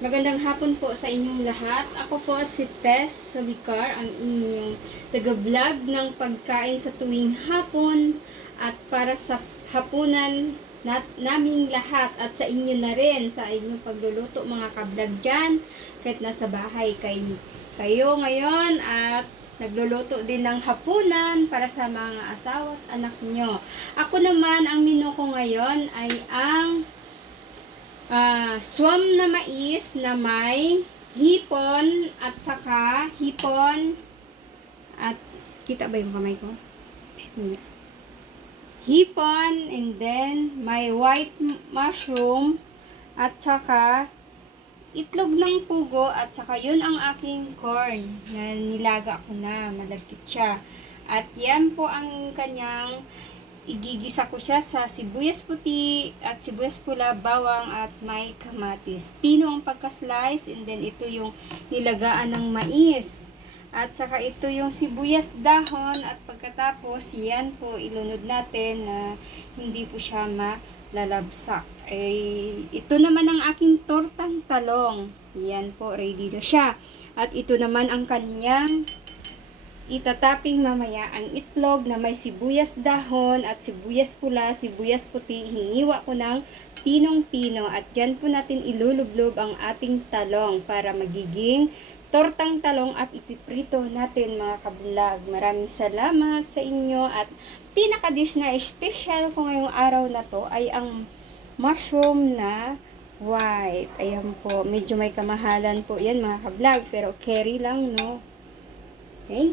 Magandang hapon po sa inyong lahat. Ako po si Tess Savicar, ang inyong taga-vlog ng pagkain sa tuwing hapon at para sa hapunan naming lahat at sa inyo na rin sa inyong pagluluto mga ka-vlog dyan kahit nasa bahay kayo ngayon at nagluluto din ng hapunan para sa mga asawa at anak nyo. Ako naman, ang menu ko ngayon ay ang swam na mais na may hipon at saka at kita ba yung kamay ko? Hipon and then may white mushroom at saka itlog ng pugo at saka yun ang aking corn na nilaga ko na malagkit siya. At yan po ang kanyang igigisa ko siya sa sibuyas puti at sibuyas pula, bawang at may kamatis. Pino ang pagka-slice and then ito yung nilagaan ng mais. At saka ito yung sibuyas dahon at pagkatapos yan po ilunod natin na hindi po siya malalabsak. Ito naman ang aking tortang talong. Yan po, ready na siya. At ito naman ang kanyang itataping mamaya ang itlog na may sibuyas dahon at sibuyas pula, sibuyas puti. Hiniwa ko ng pinong-pino at dyan po natin ilulublob ang ating talong para magiging tortang talong at ipiprito natin mga kabulag. Maraming salamat sa inyo at pinaka-dish na special ko ngayong araw na to ay ang mushroom na white. Ayan po, medyo may kamahalan po yan mga kabulag pero carry lang no. Thank you.